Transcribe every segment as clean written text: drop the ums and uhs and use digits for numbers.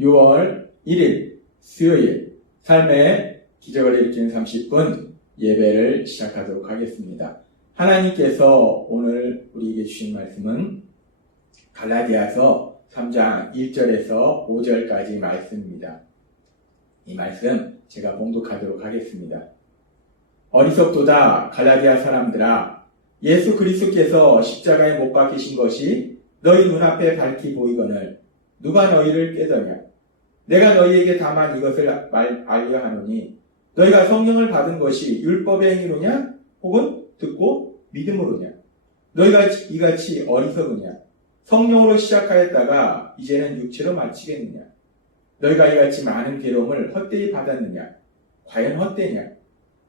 6월 1일 수요일 삶의 기적을 일으키는 30분 예배를 시작하도록 하겠습니다. 하나님께서 오늘 우리에게 주신 말씀은 갈라디아서 3장 1절에서 5절까지 말씀입니다. 이 말씀 제가 봉독하도록 하겠습니다. 어리석도다 갈라디아 사람들아, 예수 그리스도께서 십자가에 못 박히신 것이 너희 눈앞에 밝히 보이거늘 누가 너희를 깨더냐? 내가 너희에게 다만 이것을 알려 하노니 너희가 성령을 받은 것이 율법의 행위로냐 혹은 듣고 믿음으로냐? 너희가 이같이 어리석으냐? 성령으로 시작하였다가 이제는 육체로 마치겠느냐? 너희가 이같이 많은 괴로움을 헛되이 받았느냐? 과연 헛되냐?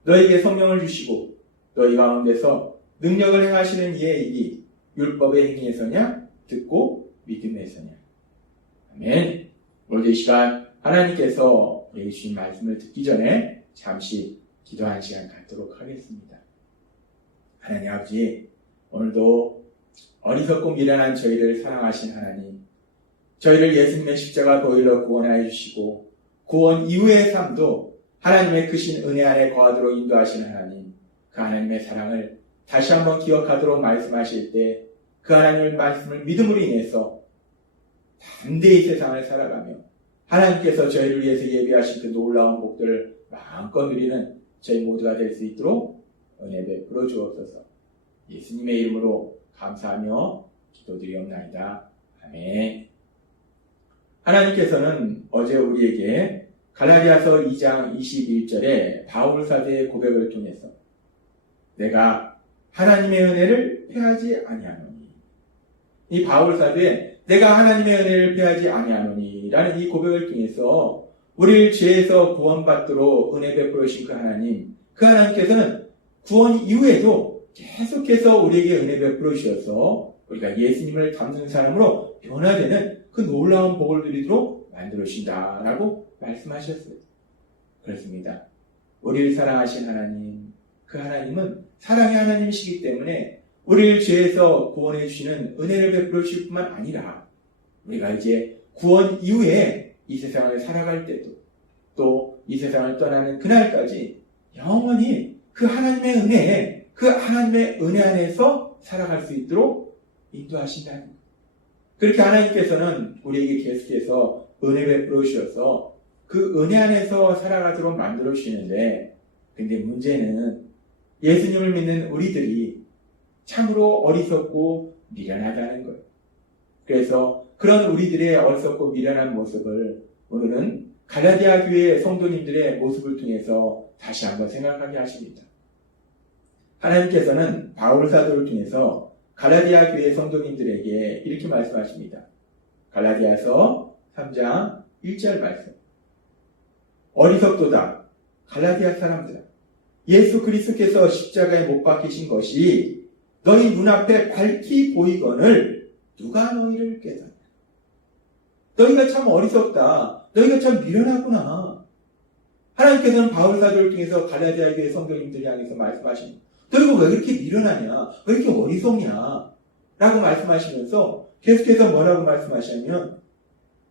너희에게 성령을 주시고 너희 가운데서 능력을 행하시는 이의 일이 율법의 행위에서냐 듣고 믿음에서냐? 아멘. 오늘 이 시간 하나님께서 우리에게 주신 말씀을 듣기 전에 잠시 기도하는 시간 갖도록 하겠습니다. 하나님 아버지, 오늘도 어리석고 미련한 저희를 사랑하신 하나님, 저희를 예수님의 십자가 보혈로 구원하여 주시고 구원 이후의 삶도 하나님의 크신 은혜 안에 거하도록 인도하신 하나님, 그 하나님의 사랑을 다시 한번 기억하도록 말씀하실 때 그 하나님의 말씀을 믿음으로 인해서 담대히 세상을 살아가며 하나님께서 저희를 위해서 예비하신 그 놀라운 복들을 마음껏 누리는 저희 모두가 될 수 있도록 은혜 베풀어 주옵소서. 예수님의 이름으로 감사하며 기도드리옵나이다. 아멘. 하나님께서는 어제 우리에게 갈라디아서 2장 21절에 바울 사도의 고백을 통해서 내가 하나님의 은혜를 패하지 아니하노니, 이 바울 사도의 내가 하나님의 은혜를 패하지 아니하노니 라는 이 고백을 통해서 우리를 죄에서 구원받도록 은혜 베풀어 주신 그 하나님께서는 구원 이후에도 계속해서 우리에게 은혜 베풀어 주셔서 우리가 예수님을 닮는 사람으로 변화되는 그 놀라운 복을 누리도록 만들어 주신다라고 말씀하셨어요. 그렇습니다. 우리를 사랑하신 하나님, 그 하나님은 사랑의 하나님이시기 때문에 우리를 죄에서 구원해 주시는 은혜를 베풀어 주실 뿐만 아니라 우리가 이제 구원 이후에 이 세상을 살아갈 때도 또 이 세상을 떠나는 그날까지 영원히 그 하나님의 은혜 안에서 살아갈 수 있도록 인도하신다는 거예요. 그렇게 하나님께서는 우리에게 계속해서 은혜 베풀어 주셔서 그 은혜 안에서 살아가도록 만들어 주시는데, 근데 문제는 예수님을 믿는 우리들이 참으로 어리석고 미련하다는 거예요. 그래서 그런 우리들의 어리석고 미련한 모습을 오늘은 갈라디아 교회 성도님들의 모습을 통해서 다시 한번 생각하게 하십니다. 하나님께서는 바울 사도를 통해서 갈라디아 교회 성도님들에게 이렇게 말씀하십니다. 갈라디아서 3장 1절 말씀. 어리석도다 갈라디아 사람들아, 예수 그리스도께서 십자가에 못 박히신 것이 너희 눈앞에 밝히 보이거늘 누가 너희를 깨닫냐? 너희가 참 어리석다. 너희가 참 미련하구나. 하나님께서는 바울 사도를 통해서 갈라디아 교회 성도님들 향해서 말씀하십니다. 너희가 왜 그렇게 미련하냐? 왜 이렇게 어리석냐? 라고 말씀하시면서 계속해서 뭐라고 말씀하시냐면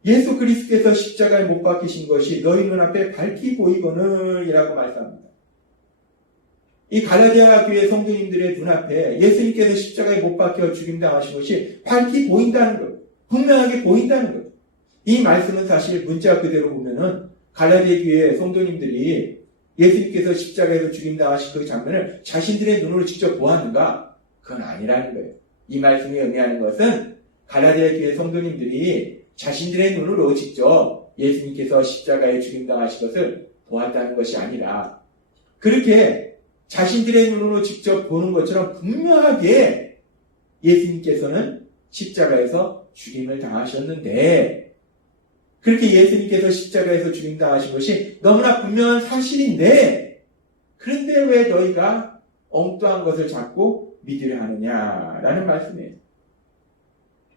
예수 그리스도께서 십자가에 못 박히신 것이 너희 눈앞에 밝히 보이거늘 이라고 말씀합니다. 이 갈라디아 교회 성도님들의 눈앞에 예수님께서 십자가에 못 박혀 죽임당하신 것이 밝히 보인다는 것, 분명하게 보인다는 것. 이 말씀은 사실 문자 그대로 보면은 갈라디아 교회 성도님들이 예수님께서 십자가에서 죽임당하신 그 장면을 자신들의 눈으로 직접 보았는가? 그건 아니라는 거예요. 이 말씀이 의미하는 것은 갈라디아 교회 성도님들이 자신들의 눈으로 직접 예수님께서 십자가에 죽임당하신 것을 보았다는 것이 아니라 그렇게 자신들의 눈으로 직접 보는 것처럼 분명하게 예수님께서는 십자가에서 죽임을 당하셨는데, 그렇게 예수님께서 십자가에서 죽임당하신 것이 너무나 분명한 사실인데, 그런데 왜 너희가 엉뚱한 것을 자꾸 믿으려 하느냐라는 말씀이에요.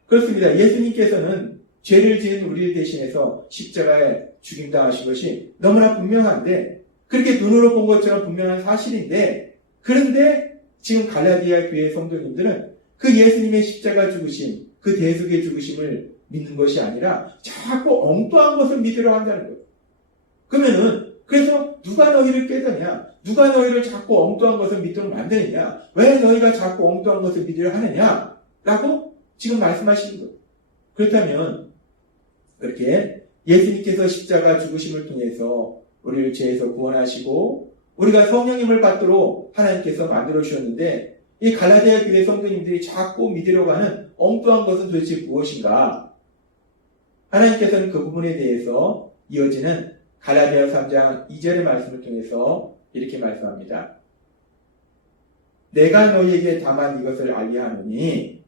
그렇습니다. 예수님께서는 죄를 지은 우리를 대신해서 십자가에 죽임당하신 것이 너무나 분명한데, 그렇게 눈으로 본 것처럼 분명한 사실인데, 그런데 지금 갈라디아 교회 성도님들은 그 예수님의 십자가 죽으심, 그 대속의 죽으심을 믿는 것이 아니라 자꾸 엉뚱한 것을 믿으려 한다는 거예요. 그러면은 그래서 누가 너희를 깨더냐? 누가 너희를 자꾸 엉뚱한 것을 믿도록 만드느냐? 왜 너희가 자꾸 엉뚱한 것을 믿으려 하느냐? 라고 지금 말씀하시는 거예요. 그렇다면 그렇게 예수님께서 십자가 죽으심을 통해서 우리를 죄에서 구원하시고 우리가 성령님을 받도록 하나님께서 만들어 주셨는데 이 갈라디아 교회 성도님들이 자꾸 믿으려고 하는 엉뚱한 것은 도대체 무엇인가? 하나님께서는 그 부분에 대해서 이어지는 갈라디아 3장 2절의 말씀을 통해서 이렇게 말씀합니다. 내가 너희에게 다만 이것을 알리하노니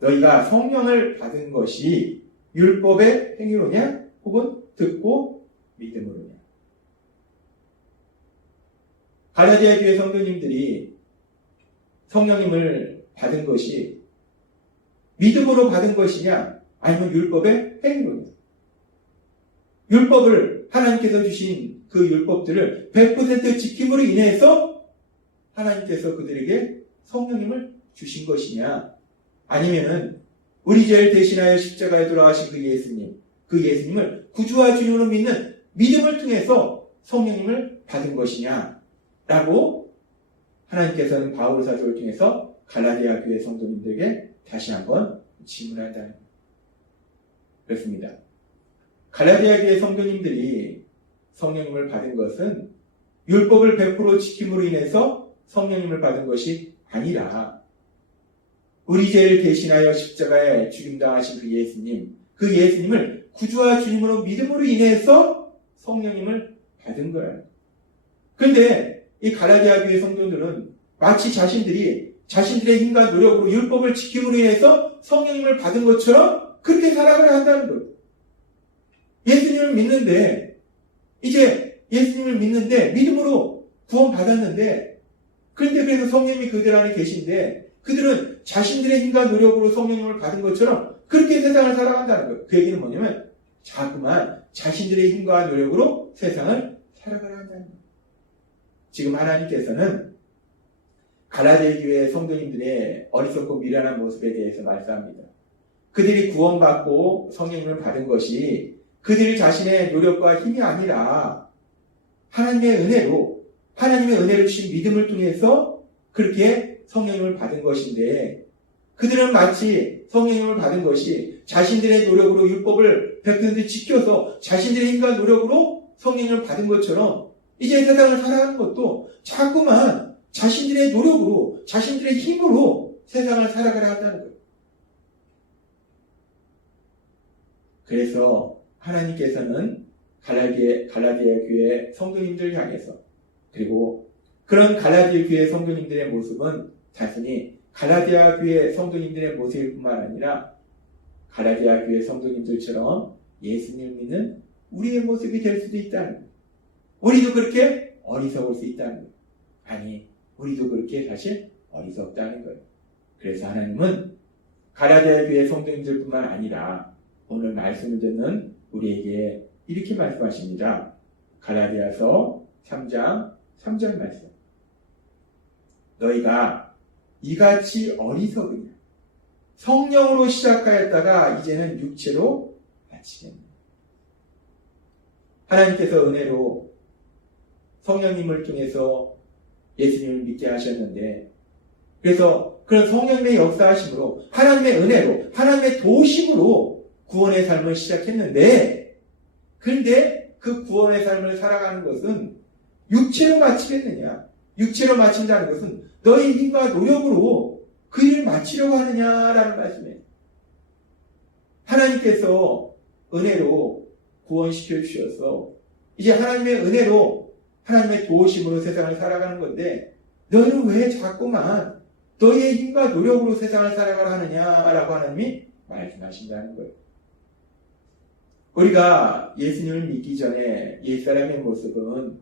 너희가 성령을 받은 것이 율법의 행위로냐 혹은 듣고 믿음으로냐. 갈라디아 교회 성도님들이 성령님을 받은 것이 믿음으로 받은 것이냐 아니면 율법의 행위로냐. 율법을 하나님께서 주신 그 율법들을 100% 지킴으로 인해서 하나님께서 그들에게 성령님을 주신 것이냐 아니면은 우리 죄를 대신하여 십자가에 돌아가신 그 예수님을 구주와 주님으로 믿는 믿음을 통해서 성령님을 받은 것이냐 라고 하나님께서는 바울 사도를 통해서 갈라디아 교회 성도님들에게 다시 한번 질문한다는 거예요. 그렇습니다. 갈라디아 교회 성도님들이 성령님을 받은 것은 율법을 100% 지킴으로 인해서 성령님을 받은 것이 아니라 우리 죄를 대신하여 십자가에 죽임당하신 그 예수님을 구주와 주님으로 믿음으로 인해서 성령님을 받은 거예요. 그런데 이 갈라디아 교회 성도들은 마치 자신들의 힘과 노력으로 율법을 지킴으로 인해서 성령님을 받은 것처럼 그렇게 살아가려 한다는 거예요. 예수님을 믿는데 믿음으로 구원받았는데 그런데 그래서 성령님이 그들 안에 계신데 그들은 자신들의 힘과 노력으로 성령님을 받은 것처럼 그렇게 세상을 살아간다는 거예요. 그 얘기는 뭐냐면 자꾸만 자신들의 힘과 노력으로 세상을 살아가려 한다는 거예요. 지금 하나님께서는 갈라디아 교회 성도님들의 어리석고 미련한 모습에 대해서 말씀합니다. 그들이 구원받고 성령님을 받은 것이 그들 자신의 노력과 힘이 아니라 하나님의 은혜를 주신 믿음을 통해서 그렇게 성령님을 받은 것인데 그들은 마치 성령님을 받은 것이 자신들의 노력으로 율법을 100% 지켜서 자신들의 힘과 노력으로 성령님을 받은 것처럼 이제 세상을 살아가는 것도 자꾸만 자신들의 노력으로 자신들의 힘으로 세상을 살아가려 한다는 거예요. 그래서 하나님께서는 갈라디아 교회 성도님들 향해서 그리고 그런 갈라디아 교회 성도님들의 모습은 단순히 갈라디아 교회 성도님들의 모습일 뿐만 아니라 갈라디아 교회 성도님들처럼 예수님을 믿는 우리의 모습이 될 수도 있다는 거예요. 우리도 그렇게 어리석을 수 있다는 거예요. 아니, 우리도 그렇게 사실 어리석다는 거예요. 그래서 하나님은 갈라디아 교회 성도님들뿐만 아니라 오늘 말씀을 듣는 우리에게 이렇게 말씀하십니다. 갈라디아서 3장 3절 말씀. 너희가 이같이 어리석으냐. 성령으로 시작하였다가 이제는 육체로 마치겠네. 하나님께서 은혜로 성령님을 통해서 예수님을 믿게 하셨는데 그래서 그런 성령님의 역사하심으로 하나님의 은혜로 하나님의 도우심으로 구원의 삶을 시작했는데 그런데 그 구원의 삶을 살아가는 것은 육체로 마치겠느냐. 육체로 마친다는 것은 너희 힘과 노력으로 그 일을 마치려고 하느냐라는 말씀이에요. 하나님께서 은혜로 구원시켜 주셔서 이제 하나님의 은혜로 하나님의 도우심으로 세상을 살아가는 건데 너희는 왜 자꾸만 너희의 힘과 노력으로 세상을 살아가려 하느냐라고 하나님이 말씀하신다는 거예요. 우리가 예수님을 믿기 전에 옛사람의 모습은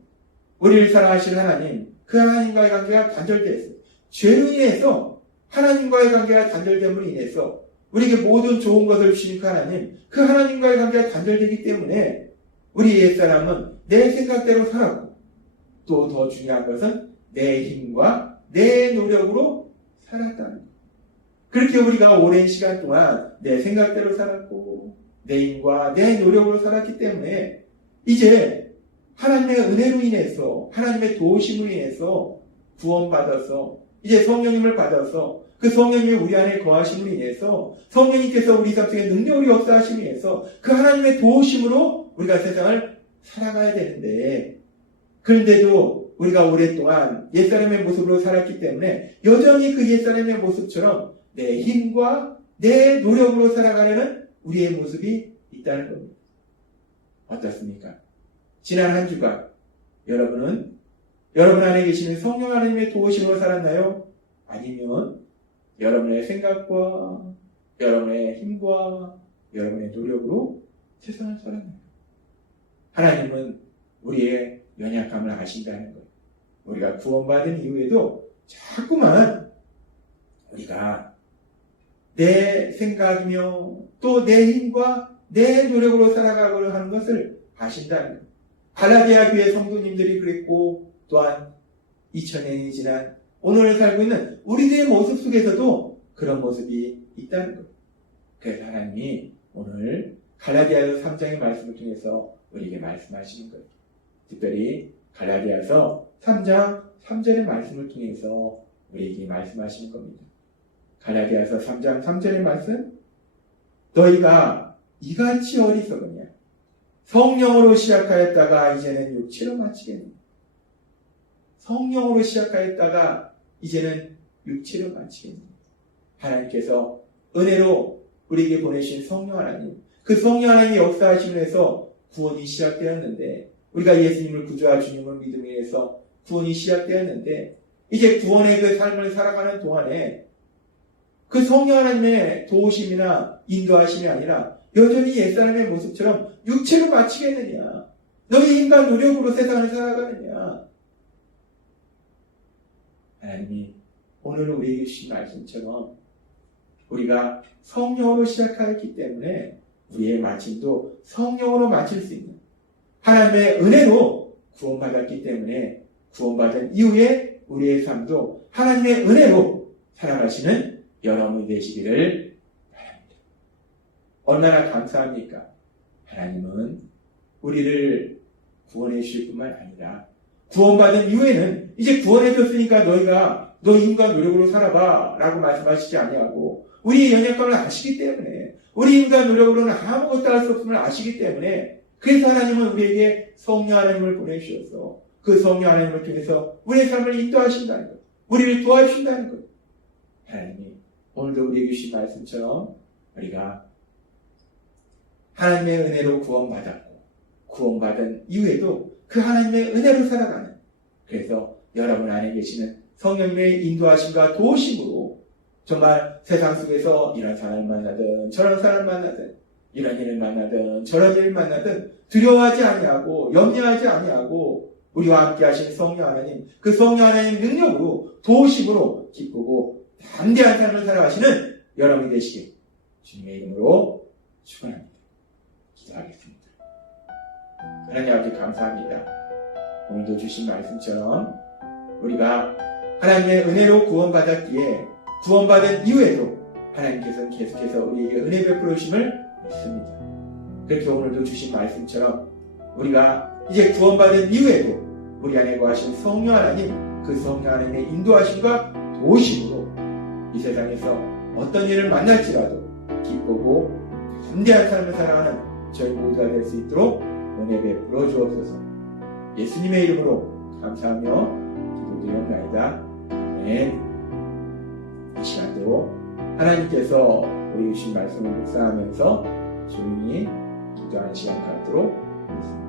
우리를 사랑하신 하나님, 그 하나님과의 관계가 단절되어 있어요. 죄로 인해서 하나님과의 관계가 단절됨으로 인해서 우리에게 모든 좋은 것을 주신 그 하나님과의 관계가 단절되기 때문에 우리 옛사람은 내 생각대로 살았고 또 더 중요한 것은 내 힘과 내 노력으로 살았다는 거예요. 그렇게 우리가 오랜 시간 동안 내 생각대로 살았고 내 힘과 내 노력으로 살았기 때문에 이제 하나님의 은혜로 인해서 하나님의 도우심으로 인해서 구원받아서 이제 성령님을 받아서 그 성령님이 우리 안에 거하심으로 인해서 성령님께서 우리 삶 속에 능력으로 역사하심으로 인해서 그 하나님의 도우심으로 우리가 세상을 살아가야 되는데 그런데도 우리가 오랫동안 옛사람의 모습으로 살았기 때문에 여전히 그 옛사람의 모습처럼 내 힘과 내 노력으로 살아가려는 우리의 모습이 있다는 겁니다. 어떻습니까? 지난 한 주간 여러분 안에 계시는 성령 하나님의 도우심으로 살았나요? 아니면 여러분의 생각과 여러분의 힘과 여러분의 노력으로 세상을 살았나요? 하나님은 우리의 연약함을 아신다는 것. 우리가 구원받은 이후에도 자꾸만 우리가 내 생각이며 또 내 힘과 내 노력으로 살아가고자 하는 것을 아신다는 것. 갈라디아 교회 성도님들이 그랬고 또한 2000년이 지난 오늘 살고 있는 우리들의 모습 속에서도 그런 모습이 있다는 것. 그래서 하나님이 오늘 갈라디아서 3장의 말씀을 통해서 우리에게 말씀하시는 거예요. 특별히 갈라디아서 3장 3절의 말씀을 통해서 우리에게 말씀하시는 겁니다. 갈라디아서 3장 3절의 말씀, 너희가 이같이 어리석으냐 성령으로 시작하였다가 이제는 육체로 마치겠느냐. 성령으로 시작하였다가 이제는 육체로 마치겠느냐. 하나님께서 은혜로 우리에게 보내신 성령 하나님, 그 성령 하나님의 역사하심을 해서 구원이 시작되었는데 우리가 예수님을 구주와 주님을 믿음으로 해서 구원이 시작되었는데 이제 구원의 그 삶을 살아가는 동안에 그 성령 하나님의 도우심이나 인도하심이 아니라 여전히 옛사람의 모습처럼 육체로 마치겠느냐. 너희 힘과 노력으로 세상을 살아가느냐. 하나님이 오늘 우리에게 주신 말씀처럼 우리가 성령으로 시작하였기 때문에 우리의 마침도 성령으로 마칠 수 있는 하나님의 은혜로 구원받았기 때문에 구원받은 이후에 우리의 삶도 하나님의 은혜로 살아가시는 여러분이 되시기를 바랍니다. 얼마나 감사합니까? 하나님은 우리를 구원해 주실 뿐만 아니라 구원받은 이후에는 이제 구원해 줬으니까 너희가 너희 힘과 노력으로 살아봐 라고 말씀하시지 아니하고 우리의 연약함을 아시기 때문에 우리 힘과 노력으로는 아무것도 할 수 없음을 아시기 때문에 그래서 하나님은 우리에게 성령 하나님을 보내주셔서 그 성령 하나님을 통해서 우리의 삶을 인도하신다는 것, 우리를 도와주신다는 것. 하나님이 오늘도 우리에게 주신 말씀처럼 우리가 하나님의 은혜로 구원받았고 구원받은 이후에도 그 하나님의 은혜로 살아가는 그래서 여러분 안에 계시는 성령님의 인도하심과 도우심으로 정말 세상 속에서 이런 사람을 만나든 저런 사람을 만나든 이런 일을 만나든 저런 일을 만나든 두려워하지 아니하고 염려하지 아니하고 우리와 함께 하시는 성령 하나님 그 성령 하나님 능력으로 도우심으로 기쁘고 담대한 삶을 살아가시는 여러분이 되시길 주님의 이름으로 축원합니다. 기도하겠습니다. 하나님 아버지 감사합니다. 오늘도 주신 말씀처럼 우리가 하나님의 은혜로 구원받았기에 구원받은 이후에도 하나님께서는 계속해서 우리에게 은혜 베풀어 주심을 믿습니다. 그렇게 오늘도 주신 말씀처럼 우리가 이제 구원받은 이후에도 우리 안에 거하신 성령 하나님 그 성령 하나님의 인도하심과 도우심으로 이 세상에서 어떤 일을 만날지라도 기쁘고 담대한 삶을 살아가는 저희 모두가 될 수 있도록 은혜 베풀어 주옵소서. 예수님의 이름으로 감사하며 기도드리옵나이다. 아멘. 이 시간도 하나님께서 우리 주신 말씀을 묵상하면서 조용히 기도하는 시간 갖도록 하겠습니다.